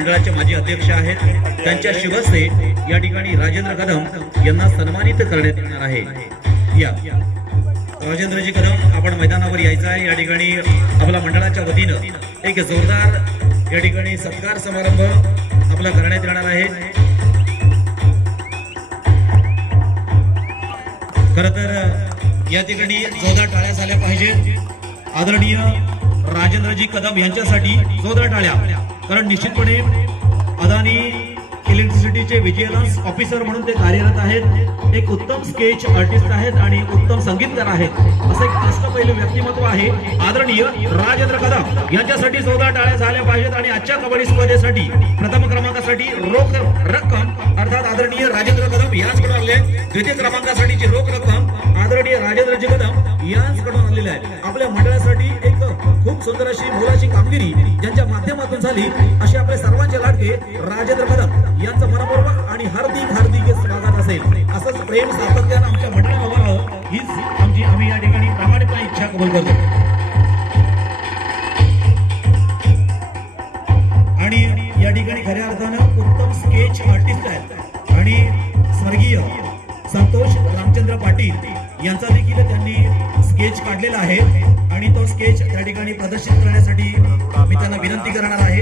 मंडळाचे माजी अध्यक्ष आहेत, त्यांच्या शुभहस्ते या ठिकाणी राजेंद्र कदम यांना सन्मानित करण्यात येणार आहे। या राजेंद्रजी कदम आपण मैदानावर यायचं आहे। या ठिकाणी आपल्या मंडळाच्या वतीनं एक जोरदार या ठिकाणी सत्कार समारंभ आपला करण्यात येणार आहे। खरं तर या ठिकाणी जोरदार टाळ्या झाल्या पाहिजेत आदरणीय राजेंद्रजी कदम यांच्यासाठी, जोरदार टाळ्या। कारण निश्चितपणे अदानी इलेक्ट्रिसिटीचे विजिलन्स ऑफिसर म्हणून ते कार्यरत आहेत, एक उत्तम स्केच आर्टिस्ट आहेत आणि उत्तम संगीतकार आहेत, असं एक अष्टपैलू व्यक्तिमत्व आहे आदरणीय राजेंद्र कदम यांच्यासाठी जोरदार टाळ्या झाल्या पाहिजेत। आणि आजच्या कबड्डी स्पर्धेसाठी प्रथम क्रमांकासाठी रोख रक्कम अर्थात आदरणीय राजेंद्र कदम यांच्याकडून आले, द्वितीय क्रमांकासाठीची रोख रक्कम आदरणीय राजेंद्रजी कदम यांच्याकडून आलेली आहे। आपल्या मंडळासाठी एक खूप सुंदर अशी मोलाची कामगिरी ज्यांच्या माध्यमातून झाली असे आपले सर्वांचे लाडके राजेंद्र कदम यांचं मनपूर्वक आणि हार्दिक स्वागत असेल। असंच प्रेम सातत्यानं आमच्या मंडळावर हीच आम्ही या ठिकाणी प्रामाणिकपणे इच्छा कबूल करतो। आणि या ठिकाणी खऱ्या अर्थानं उत्तम स्केच आर्टिस्ट आहेत आणि स्वर्गीय संतोष रामचंद्र पाटील यांचा देखील त्यांनी स्केच काढलेला आहे आणि तो स्केच त्या ठिकाणी प्रदर्शित करण्यासाठी मी त्यांना विनंती करणार आहे।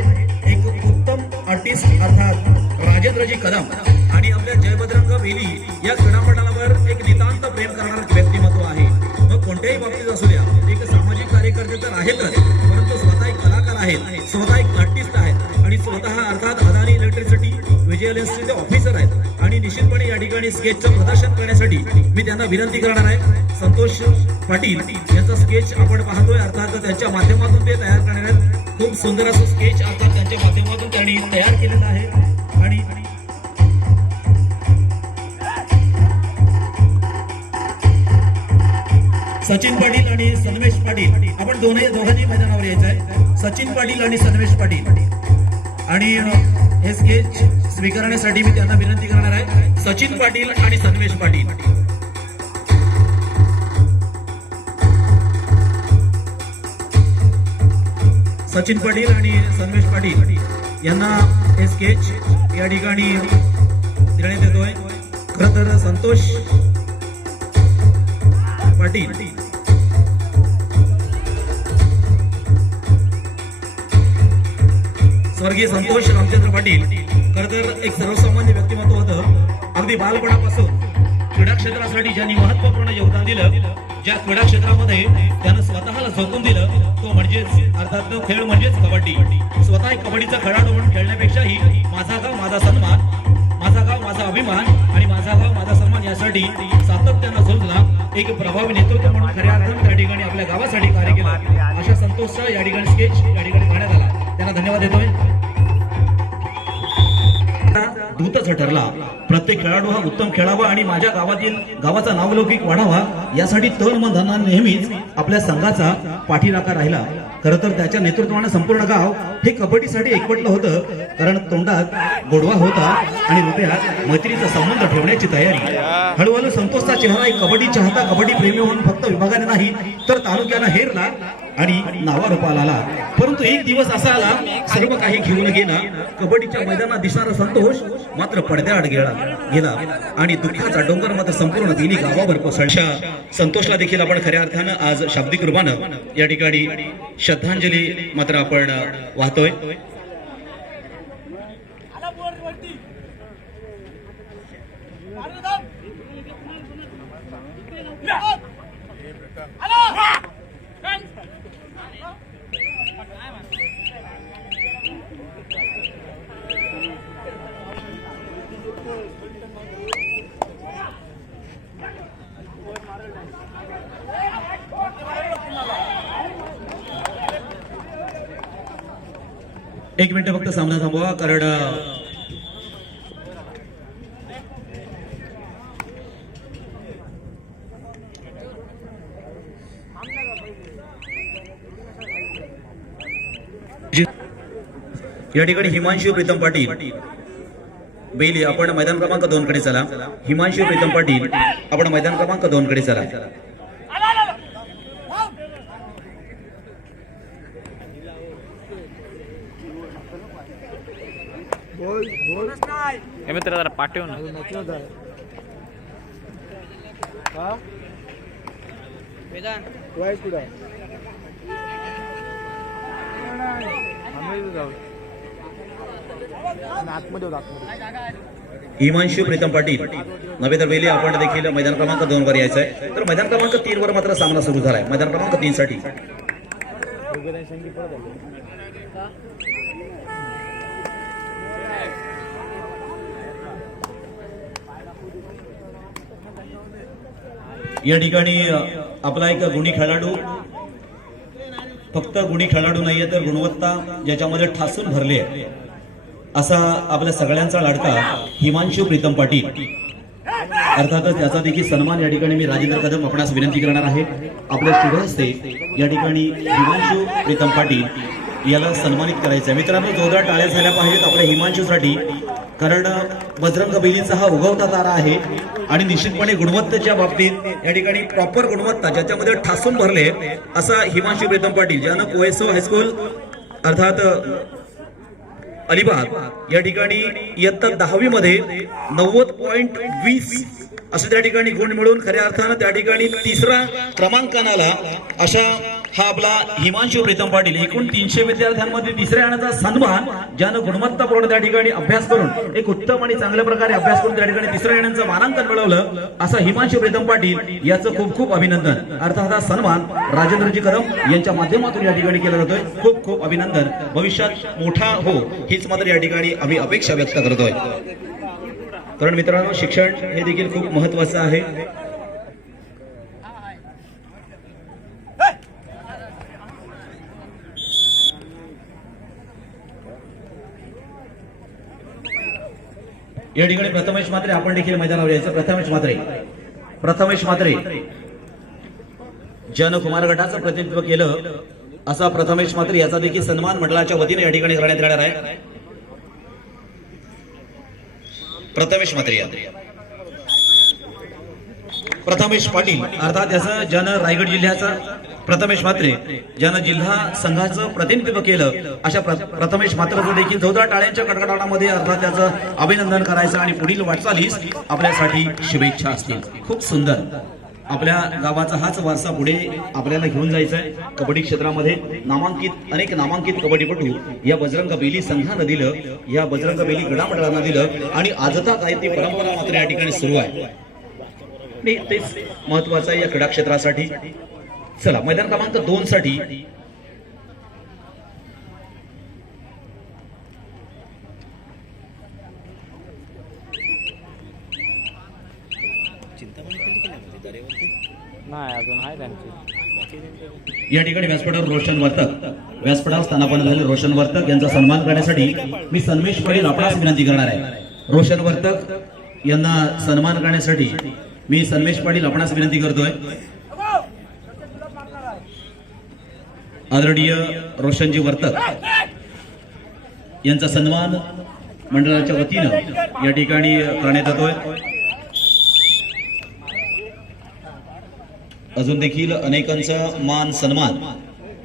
एक उत्तम आर्टिस्ट अर्थात राजेंद्रजी कदम आणि आपल्या जयभद्रंग वेली या क्रीडामंडळावर एक नितांत प्रेम करणारं व्यक्तिमत्व आहे। मग कोणत्याही बाबतीत असू द्या, एक सामाजिक कार्यकर्ते तर आहेतच, परंतु स्वतः एक कलाकार आहेत, स्वतः एक आर्टिस्ट आहेत आणि स्वतः अर्थात अदानी इलेक्ट्रिसिटी विजिलन्सचे ऑफिसर आहेत। आणि निश्चितपणे या ठिकाणी स्केचचं प्रदर्शन करण्यासाठी मी त्यांना विनंती करणार आहे। संतोष पाटील यांचा स्केच आपण पाहतोय, अर्थात त्यांच्या माध्यमातून ते तयार करणार आहेत। खूप सुंदर असं स्केच अर्थात त्यांच्या माध्यमातून त्यांनी तयार केलेलं आहे। आणि सचिन पाटील आणि सन्मेश पाटील आपण दोघांनी मैदानावर यायचं आहे। सचिन पाटील आणि सन्मेश पाटील आणि हे स्केच स्वीकारण्यासाठी मी त्यांना विनंती करणार आहे। सचिन पाटील आणि सन्मेश पाटील सचिन पाटील आणि सन्मेश पाटील यांना हे स्केच या ठिकाणी देण्यात येतोय। खरं तर संतोष पाटील स्वर्गीय संतोष रामचंद्र पाटील खरं तर एक सर्वसामान्य व्यक्तिमत्व होतं। अगदी बालपणापासून क्रीडा क्षेत्रासाठी ज्यांनी महत्त्वपूर्ण योगदान दिलं, ज्या क्रीडा क्षेत्रामध्ये त्यानं स्वतःला झोकून दिलं, तो म्हणजेच अर्थात तो खेळ म्हणजेच कबड्डी। स्वतः एक कबड्डीचा खेळाडू म्हणून खेळण्यापेक्षाही माझा गाव माझा सन्मान, माझा गाव माझा अभिमान आणि माझा गाव माझा सन्मान यासाठी सातत्यानं झोकला एक प्रभावी नेतृत्व म्हणून खऱ्या अर्थानं त्या ठिकाणी आपल्या गावासाठी कार्य केलं। अशा संतोषचा या ठिकाणी स्केच या ठिकाणी काढण्यात आला, त्यांना धन्यवाद देतोय। दूतच ठरला, प्रत्येक खेळाडू हा उत्तम खेळावा आणि माझ्या गावाचा नावलौकिक वाढावा यासाठी तन मन धनाने नेहमीच आपल्या संघाचा पाठीराखा राहिला। खरं तर त्याच्या नेतृत्वाने संपूर्ण गाव हे कबड्डीसाठी एकवटलं होतं, कारण तोंडात गोडवा होता आणि हृदयात मैत्रीचा संबंध ठेवण्याची तयारी। हळूहळू संतोषचा चेहरा एक कबड्डी चाहता, कबड्डी प्रेमी म्हणून फक्त विभागाने नाही तर तालुक्यानं हेरला आणि नावारूपाला आला। परंतु एक दिवस असा आला, सर्व काही घेऊन गेला, कबड्डीच्या मैदानात दिसणारा संतोष मात्र पडद्याआड गेला आणि दुःखाचा डोंगर मात्र संपूर्ण दिली गावावर कोसळला। संतोषला देखील आपण खऱ्या अर्थानं आज शाब्दिक रूपानं या ठिकाणी श्रद्धांजली मात्र आपण वाहतोय। एक मिनिट फक्त सामना थांबवा, कारण या ठिकाणी हिमांशु प्रीतम पाटील बेली आपण मैदान क्रमांक 2 कडे चला। हिमांशु प्रीतम पाटील आपण मैदान क्रमांक 2 कडे चला। हे मित्र जरा पाठव ना. हिमांशु प्रीतम पाटील नवे तर वेली आपण देखील मैदान क्रमांक 2 वर यायचं आहे. तर मैदान क्रमांक 3 वर मात्र सामना सुरू झालाय. मैदान क्रमांक 3 साठी या ठिकाणी आपला एक गुणी खेळाडू, फक्त गुणी खेळाडू नाहीये तर गुणवत्ता ज्याच्यामध्ये ठासून भरली आहे असा आपल्या सगळ्यांचा लाडका हिमांशु प्रीतम पाटील. अर्थातच त्याचा देखील सन्मान या ठिकाणी मी राजेंद्र कदम आपणास विनंती करणार आहे. आपल्या शुभ हस्ते या ठिकाणी हिमांशु प्रीतम पाटील याला सन्मानित करायचं आहे. मित्रांनो, जोरदार टाळ्या झाल्या पाहिजेत आपल्या हिमांशूसाठी, कारण बजरंग बेलीचा हा उगवता तारा आहे आणि निश्चितपणे गुणवत्तेच्या बाबतीत या ठिकाणी प्रॉपर गुणवत्ता ज्याच्यामध्ये ठासून भरले असा हिमांशु प्रीतम पाटील, ज्यानं कोएसो हायस्कूल अर्थात अलिबाग या ठिकाणी इयत्ता 10वी मध्ये 90.20 असे त्या ठिकाणी गुण मिळून खऱ्या अर्थानं त्या ठिकाणी 3रा क्रमांकाला आला अशा हा आपला हिमांशु प्रीतम पाटील. एकूण 300 विद्यार्थ्यांमध्ये 3ऱ्या येण्याचा सन्मान, ज्यानं गुणवत्तापूर्ण त्या ठिकाणी अभ्यास करून एक उत्तम आणि चांगल्या प्रकारे अभ्यास करून त्या ठिकाणी 3ऱ्या येण्याचं मानांकन मिळवलं असा हिमांशु प्रीतम पाटील याचं खूप खूप अभिनंदन. अर्थात हा सन्मान राजेंद्रजी कदम यांच्या माध्यमातून या ठिकाणी केला जातोय. खूप खूप अभिनंदन. भविष्यात मोठा हो हीच मात्र या ठिकाणी आम्ही अपेक्षा व्यक्त करतोय. कारण मित्रांनो, शिक्षण हे देखील खूप महत्वाचं आहे. या ठिकाणी प्रथमेश मात्रे आपण देखील मैदानावर यायचं. प्रथमेश मात्रे जनकुमार गटाचं प्रतिनिधित्व केलं असा प्रथमेश मात्रे याचा देखील सन्मान मंडळाच्या वतीने या ठिकाणी करण्यात येणार आहे. प्रथमेश मात्रे, प्रथमेश पाटील अर्थात त्याचं ज्यानं रायगड जिल्ह्याचा प्रथमेश मात्रे ज्यानं जिल्हा संघाचं प्रतिनिधित्व केलं अशा प्रथमेश मात्रचं देखील जोरदार टाळ्यांच्या कडकडाटामध्ये अर्थात त्याचं अभिनंदन करायचं आणि पुढील वाटचालीस आपल्यासाठी शुभेच्छा असतील. खूप सुंदर आपल्या गावाचा हाच वारसा पुढे आपल्याला घेऊन जायचा आहे. कबड्डी क्षेत्रामध्ये अनेक नामांकित कबड्डीपटू या बजरंग बेली संघानं दिलं, या बजरंग बेली गडामंडळांना दिलं आणि आजता काय ती परंपरा मात्र या ठिकाणी सुरू आहे. तेच महत्वाचं आहे या क्रीडा क्षेत्रासाठी. चला, मैदान क्रमांक 2 साठी नाही अजून आहे त्यांची. या ठिकाणी व्यासपीठावर रोशन व्यासपीठावर स्थानापन्न झालेले रोशन वर्तक यांचा सन्मान करण्यासाठी मी सन्मेश पाटील आपणास विनंती करणार आहे. रोशन वर्तक यांना सन्मान करण्यासाठी मी सन्मेश पाटील आपणास विनंती करतोय. आदरणीय रोशनजी वर्तक यांचा सन्मान मंडळाच्या वतीनं या ठिकाणी करण्यात येतोय. अजून देखील अनेकांचा मान सन्मान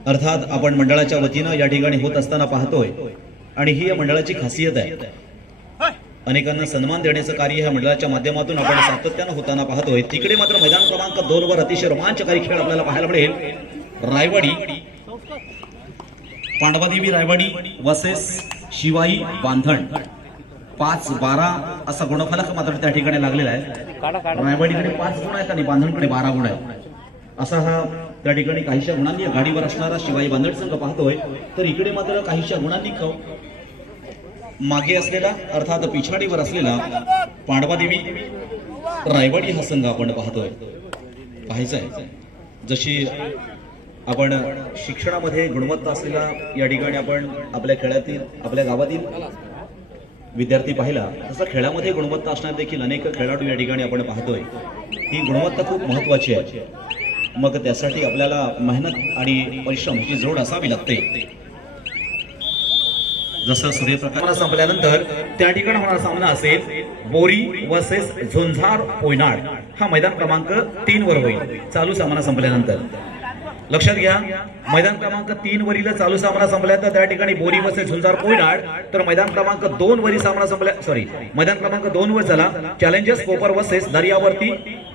अर्थात आपण मंडळाच्या वतीनं या ठिकाणी होत असताना पाहतोय आणि ही या मंडळाची खासियत आहे. अनेकांना सन्मान देण्याचं कार्य ह्या मंडळाच्या माध्यमातून आपण सातत्यानं होताना पाहतोय. तिकडे मात्र मैदान क्रमांक 2 वर अतिशय रोमांचकारी खेळ आपल्याला पाहायला मिळेल. रायवाडी पांडवादेवी रायवाडी वर्सेस शिवाई बांधण 5-12 असा गुणफलक मात्र त्या ठिकाणी लागलेला आहे. रायवाडीकडे 5 गुण आहेत आणि बांधणकडे 12 गुण आहेत. असा हा त्या ठिकाणी काहीशा गुणांनी गाडीवर असणारा शिवाई बांधण संघ पाहतोय. तर इकडे मात्र काहीशा गुणांनी मागे असलेला अर्थात पिछाडीवर असलेला पांडवादेवी रायवाडी हा संघ आपण पाहतोय. पाहायचा आहे जशी आपण शिक्षणामध्ये गुणवत्ता असलेला या ठिकाणी आपण आपल्या खेळातील आपल्या गावातील विद्यार्थी पाहिला, तसं खेळामध्ये गुणवत्ता असणारे देखील अनेक खेळाडू या ठिकाणी आपण पाहतोय. ही गुणवत्ता खूप महत्वाची आहे. मग त्यासाठी आपल्याला मेहनत आणि परिश्रम ही जोड असावी लागते. जसं सूर्यप्रकाश संपल्यानंतर त्या ठिकाणी होणारा सामना असेल बोरी वर्सेस झुंझार पोयनाड. हा मैदान क्रमांक 3 वर होईल चालू सामना संपल्यानंतर. लक्षात घ्या, मैदान क्रमांक 3 वरील चालू सामना संपल्यानंतर त्या ठिकाणी बोरी वर्सेस झुंजार कोयनाड, तर मैदान क्रमांक 2 वरील सामना संपल्या मैदान क्रमांक 2 वर झाला चॅलेंजर्स कोपर वर्सेस दर्यावर्ती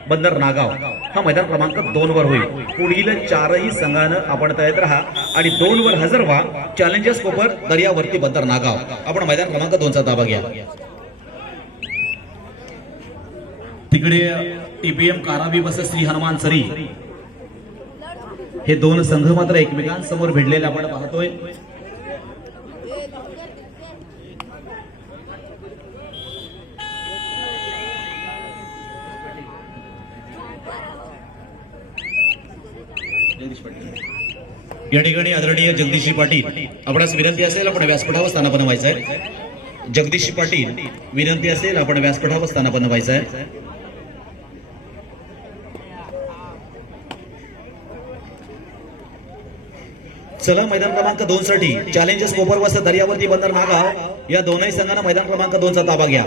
बंदर नागाव, हा मैदान क्रमांक 2 वर होईल. पुढील 4ही संघानं आपण तयार राहा आणि 2 वर हजर व्हा. चॅलेंजर्स कोपर दर्यावर्ती बंदर नागाव. आपण मैदान क्रमांक 2 चा ताबा घ्या. तिकडे टीपीएम कारावी वर्सेस श्री हनुमान सरी, हे दोन संघ मात्र एकमेकांसमोर भिडलेले आपण पाहतोय. या ठिकाणी आदरणीय जगदीशजी पाटील, आपणास विनंती असेल आपण व्यासपीठावर स्थानापन्न व्हायचं आहे. जगदीशजी पाटील, विनंती असेल आपण व्यासपीठावर स्थानापन्न व्हायचं आहे. चला, मैदान क्रमांक 2 साठी चॅलेंजर्स कोपर वर्सेस दर्यावर्ती बंदर नागाव या दोनही संघांना मैदान क्रमांक 2 चा ताबा घ्या.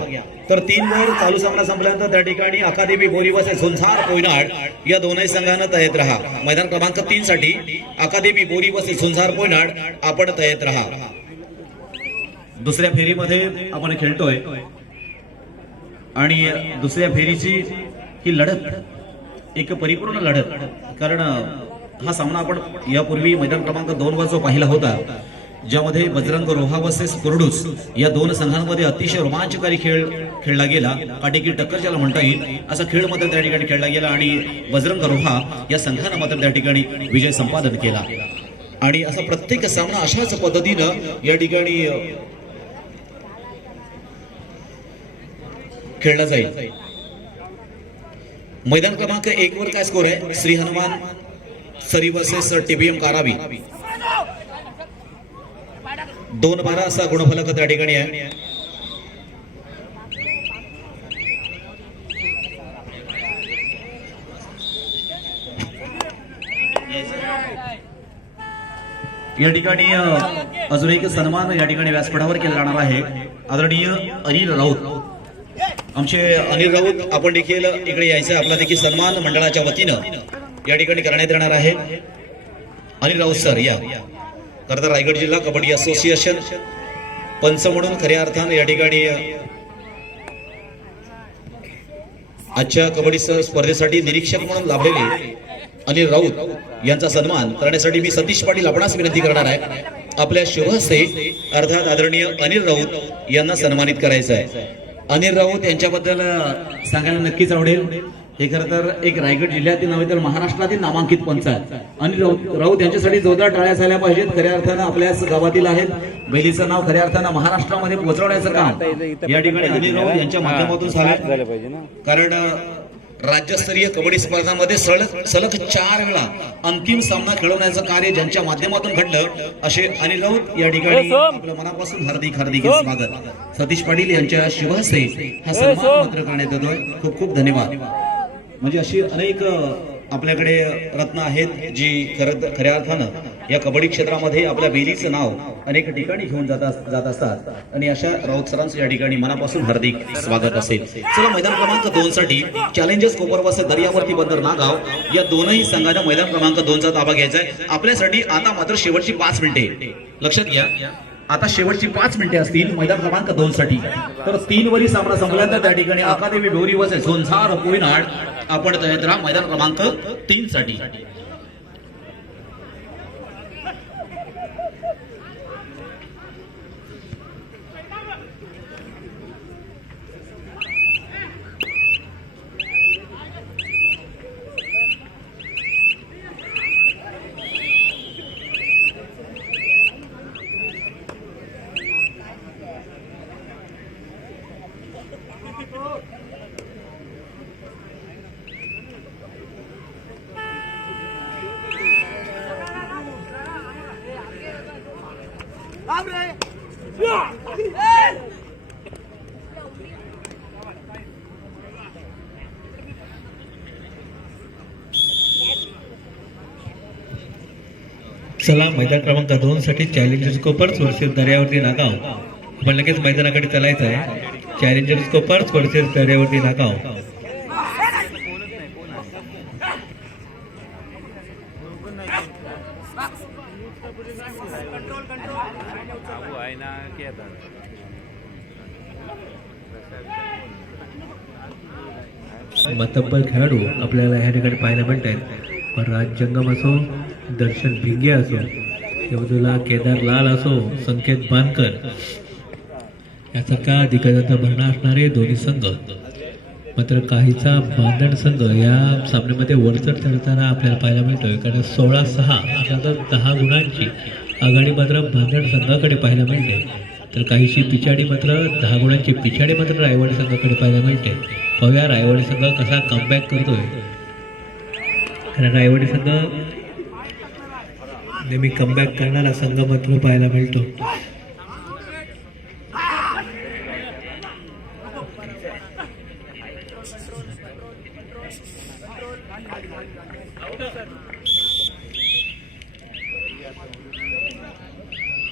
तर 3 वर चालू सामना संपल्यानंतर त्या ठिकाणी अकादेमी बोरी वर्सेस झुंजार कोयनाड या दोनही संघांना तयार राहा. मैदान क्रमांक 3 साठी अकादेमी बोरी वर्सेस झुंजार कोयनाड आपण तयार राहा. दुसऱ्या फेरीमध्ये आपण खेळतोय आणि दुसऱ्या फेरीची ही लढत एक परिपूर्ण लढत, कारण हा सामना आपण यापूर्वी मैदान क्रमांक 2 वर जो पाहिला होता, ज्यामध्ये बजरंग रोहा वर्सेस कुर्डूस या दोन संघांमध्ये अतिशय रोमांचकारी खेळ खेळला गेला. काटेकी टक्कर ज्याला म्हणता येईल असा खेळ मात्र त्या ठिकाणी खेळला गेला आणि बजरंग रोहा या संघानं मात्र त्या ठिकाणी विजय संपादन केला. आणि असा प्रत्येक सामना अशाच पद्धतीनं या ठिकाणी खेळला जाईल. मैदान क्रमांक 1 वर काय स्कोर आहे? श्री हनुमान सरी वर्सेस टीबीएम कारावी, 2-12 असा गुणफलक त्या ठिकाणी आहे. या ठिकाणी अजून एक सन्मान या ठिकाणी व्यासपीठावर केला जाणार आहे. आदरणीय अनिल राऊत, आमचे अनिल राऊत, आपण देखील इकडे यायचं. आपला देखील सन्मान मंडळाच्या वतीनं या ठिकाणी करण्यात येणार आहे. अनिल राऊत सर या. खरं तर रायगड जिल्हा कबड्डी असोसिएशन पंच म्हणून खऱ्या अर्थानं या ठिकाणी आजच्या कबड्डी स्पर्धेसाठी निरीक्षक म्हणून लाभलेले अनिल राऊत यांचा सन्मान करण्यासाठी मी सतीश पाटील आपणास विनंती करणार आहे. आपल्या शुभ हस्ते अर्थात आदरणीय अनिल राऊत यांना सन्मानित करायचं आहे. अनिल राऊत यांच्याबद्दल सांगायला नक्कीच आवडेल. हे खरं तर एक रायगड जिल्ह्यातील नव्हे तर महाराष्ट्रातील नामांकित पंच आहेत. अनिल राऊत यांच्यासाठी जोरदार टाळ्या झाल्या पाहिजेत. खऱ्या अर्थानं आपल्याच गावातील आहेत. बैलीचं नाव खऱ्या अर्थानं महाराष्ट्रामध्ये पोहोचवण्याचं काम या ठिकाणी अनिल राऊत यांच्या माध्यमातून झालं. कारण राज्यस्तरीय कबड्डी स्पर्धांमध्ये सलग 4 वेळा अंतिम सामना खेळवण्याचं कार्य ज्यांच्या माध्यमातून घडलं असे अनिल राऊत या ठिकाणी आपल्या मनापासून हार्दिक स्वागत. सतीश पाटील यांच्या शुभ हस्ते हा सन्मान मात्र करण्यात येतोय. खूप खूप धन्यवाद. म्हणजे अशी अनेक आपल्याकडे रत्न आहेत जी खऱ्या अर्थानं या कबड्डी क्षेत्रामध्ये आपल्या बेलीचं नाव अनेक ठिकाणी घेऊन जात असतात आणि अशा राऊत सरांचं या ठिकाणी मनापासून हार्दिक स्वागत असेल. चला, मैदान क्रमांक 2 साठी चॅलेंजर्स कोपर वर्सेस दर्यावर्ती बंदर नागाव या दोनही संघांना मैदान क्रमांक 2 चा ताबा घ्यायचा आहे. आपल्यासाठी आता मात्र शेवटची 5 मिनिटे. लक्षात घ्या, आता शेवटची 5 मिनिटे असतील मैदान क्रमांक 2 साठी. तर 3 वरी सामना संपल्यानंतर त्या ठिकाणी अकादेमी बोरी वर्सेस झुंजार कोयनाड आपण तयार राहा मैदान क्रमांक 3 साठी. चला, मैदान क्रमांक 2 साठी चॅलेंजर्स कोपर्स वर्सेस दर्यावर्ती नागाव. आपण लगेच मैदानाकडे चालायचं आहे. चॅलेंजर्स कोपर्स वर्सेस दर्यावर्ती नागाव. मतब्बल खेळाडू आपल्याला या ठिकाणी पाहायला मिळत आहेत. राज जंगम असो, दर्शन भिंगे असो, या बाजूला केदार लाल असो, संकेत बानकर यासारखा दिग्गजांचा भरणा असणारे दोन्ही संघ. मात्र काहीचा बांधण संघ या सामन्यामध्ये वरचढ चढताना आपल्याला पाहायला मिळतोय. कारण 16-6 अर्थातच 10 गुणांची आघाडी मात्र बांधण संघाकडे पाहायला मिळते. तर काहीशी पिछाडी मात्र 10 गुणांची पिछाडी मात्र रायवाडी संघाकडे पाहायला मिळते. पाहूया रायवाडी संघ कसा कमबॅक करतोय. कारण रायवाडी संघ नेहमी कमबॅक करणारा संघ मात्र पाहायला मिळतो.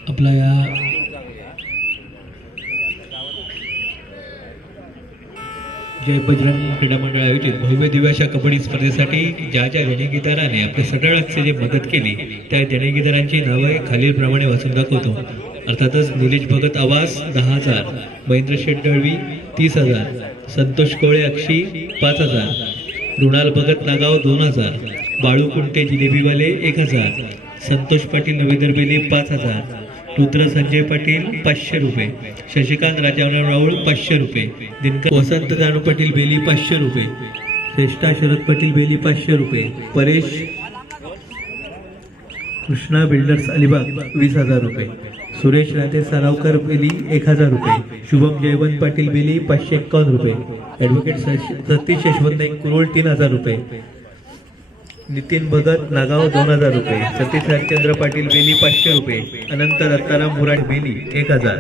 आपला या जय बजरंग क्रीडा मंडळ आयोजित भव्य दिव्य अशा कबड्डी स्पर्धेसाठी ज्या देणगीदाराने आपल्या सढळ अक्षरे मदत केली त्या देणगीदारांची नावे खालीलप्रमाणे वाचून दाखवतो. अर्थातच निलेश भगत आवास 10,000, महेंद्र शेठ दळवी 30,000, संतोष कोळे अक्षी 5,000, रुणाल भगत नागाव 2,000, बाळू कुंटे जिलेबीवाले 1,000, संतोष पाटील नवेदर बेली 5,000, रुद्र संजय पाटील 500 रुपये, शशिकांत राजाराम राऊळ 500 रुपये, दिनकर वसंत दानू पाटील बेली 500 रुपये, श्रेष्ठा शरद पाटील बेली 500 रुपये, परेश कृष्णा बिल्डर्स अलिबाग 20,000 रुपये, सुरेश राधे सारावकर बेली 1,000 रुपये, शुभम जयवंत पाटील बेली 551 रुपये, ॲडव्होकेट सतीश यशवंत नाईक कुरोळ 3,000 रुपये, नितीन भगत नागाव 2,000 रुपये, सतीश राजचंद्र पाटील बेली 500 रुपये, अनंत दत्ताराम मुराड बेली 1,000,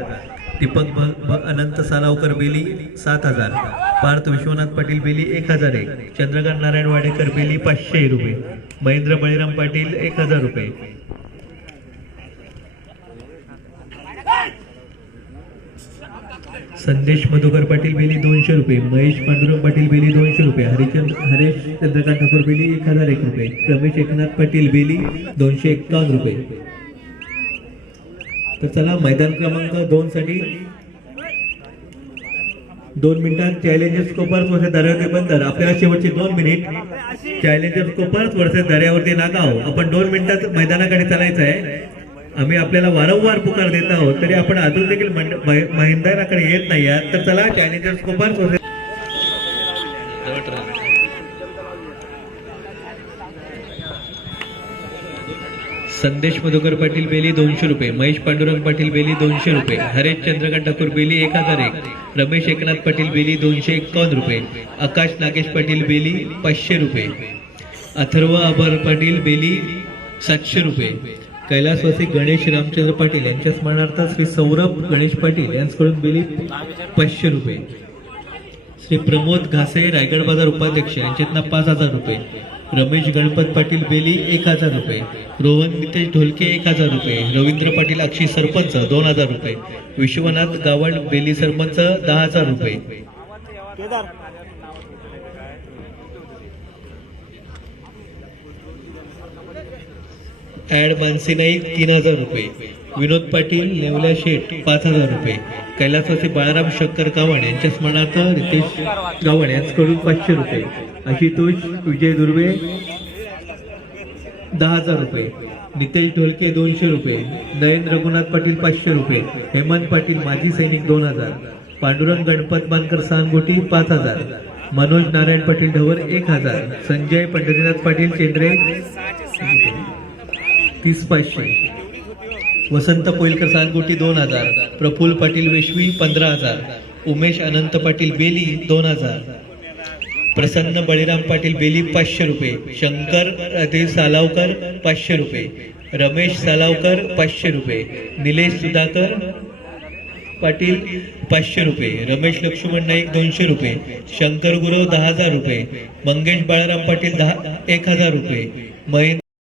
दीपक अनंत सालावकर बेली 7,000, पार्थ विश्वनाथ पाटील बेली 1,001, चंद्रकांत नारायण वाडेकर बेली 500 रुपये, महेंद्र बळीराम पाटील 1,000 रुपये, संदेश मधुकर पाटील बेली 200 रुपये, महेश पांडुरंग पाटील बेली 200 रुपये, हरेश चंद्रकांत ठाकूर बेली 1,001 रुपये, रमेश एकनाथ पाटील बेली 251 रुपये. तर चला मैदान क्रमांक 2 साठी 2 मिनिटात चॅलेंजर्स कोपर्स वर्सेस दर्यावरती बंदर. आपल्याला शेवटचे 2 मिनिट. चॅलेंजर्स कोपर्स वर्सेस दर्यावरती नागाव. आपण 2 मिनिटात मैदानाकडे चालायचं आहे. आम्ही आपल्याला वारंवार पुकार देत आहोत तरी आपण अजून देखील मैदानाकडे येत नाही आहात. तर चला चॅलेंजर्स कोपर्स वर्सेस संदेश मधुकर पाटील बेली 200 रुपये, महेश पांडुरंग पाटील बेली 200 रुपये, हरेश चंद्रकांत ठाकूर बेली 1,001, रमेश एकनाथ पाटील बेली 251 रुपये, आकाश नागेश पाटील बेली 500 रुपये, अथर्व आभार पाटील बेली 700 रुपये, कैलासवासी गणेश रामचंद्र पाटील यांच्या स्मरणार्थ श्री सौरभ गणेश पाटील यांच्याकडून बेली 500 रुपये, श्री प्रमोद घासे रायगड बाजार उपाध्यक्ष यांच्यातनं 5,000 रुपये, रमेश गणपत पाटील बेली 1,000 रुपये, रोहन नितेश ढोलके 1,000 रुपये, रवींद्र पाटील अक्षी सरपंच 2,000 रुपये, विश्वनाथ गावड बेली सरपंच 10,000 रुपये, ऍड मानसी नाईक 3,000 रुपये, विनोद पाटील नेवल्या शेठ 5,000 रुपये, कैलासवासी बाळाराम शंकर गावण यांच्या स्मरणार्थ रितेश गावण यांच्याकडून 500 रुपये, आशुतोष विजय दुर्वे 10,000 रुपये, नितेश ढोलके 200 रुपये, नयन रघुनाथ पाटील 500 रुपये, हेमंत पाटील माजी सैनिक 2,000, पांडुरंग गणपत मानकर सानगोटी 5,000, मनोज नारायण पाटील ढवर 1,000, संजय पंढरीनाथ पाटील चेंद्रे 30,500, वसंत पोईलकर सानगोटी 2,000, प्रफुल्ल पाटील वेशवी 15,000, उमेश अनंत पाटील बेली 2,000, प्रसन्न बळीराम पाटील बेली 500 रुपये, शंकर राधे सालावकर 500 रुपये, रमेश सालावकर 500 रुपये, निलेश सुधाकर पाटील 500 रुपये, रमेश लक्ष्मण नाईक 200 रुपये, शंकर गुरव 10,000 रुपये, मंगेश बाळाराम पाटील 1,000 रुपये, महेंद्र